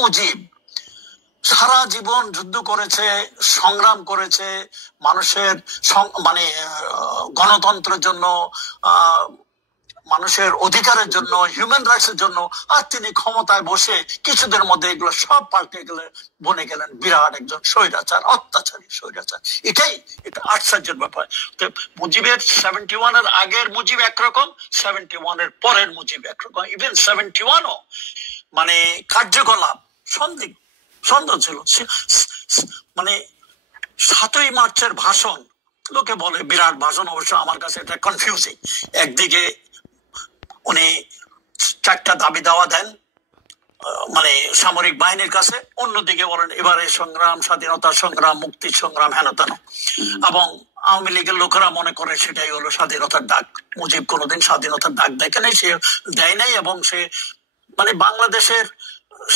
মুজিব সারা জীবন যুদ্ধ করেছে, সংগ্রাম করেছে মানুষের মানে গণতন্ত্রের জন্য, মানুষের অধিকারের জন্য, হিউম্যান রাইটস এর জন্য। আর তিনি ক্ষমতায় বসে কিছুদের মধ্যে এগুলো সব পাল্টে গেলে বনে গেলেন বিরাট একজন স্বৈরাচার, অত্যাচারী স্বৈরাচার। এটা আশ্চর্যের ব্যাপার। তো মুজিবের 71 এর আগের মুজিব একরকম, 71 এর পরের মুজিব একরকম। ইভেন 71ও মানে কার্যকলাপ সন্দেহ ছিল। মানে 7ই মার্চের ভাষণ, লোকে বলে বিরাট ভাষণ, অবশ্য আমার কাছে এটা কনফিউজিং। একদিকে উনি 4টা দাবি দাওয়া দেন মানে সামরিক বাহিনীর কাছে, অন্যদিকে বলেন এবারে সংগ্রাম, স্বাধীনতা সংগ্রাম, মুক্তি সংগ্রাম, হেন তেন। এবং আওয়ামী লীগের লোকেরা মনে করে সেটাই হলো স্বাধীনতার ডাক। মুজিব কোনোদিন স্বাধীনতার ডাক দেখে নাই, সে দেয় নাই, এবং সে মানে বাংলাদেশের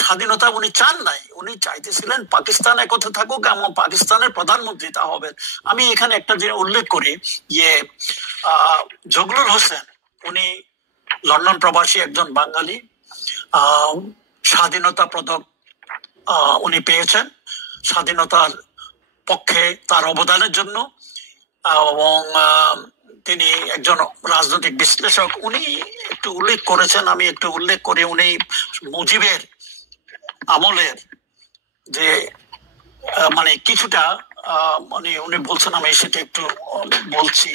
স্বাধীনতা উনি চান নাই। উনি চাইতেছিলেন পাকিস্তান একথা থাকুক এবং পাকিস্তানের প্রধানমন্ত্রী তা হবেন। আমি এখানে একটা যে উল্লেখ করি, জগলুল হোসেন, উনি লন্ডন প্রবাসী একজন বাঙালি, স্বাধীনতা পদক উনি পেয়েছেন স্বাধীনতার পক্ষে তার অবদানের জন্য। এবং তিনি একজন রাজনৈতিক বিশ্লেষক। উনি একটু উল্লেখ করেছেন, আমি একটু উল্লেখ করি, উনি মুজিবের আমলের যে মানে কিছুটা মানে উনি বলছেন, আমি সেটা একটু বলছি।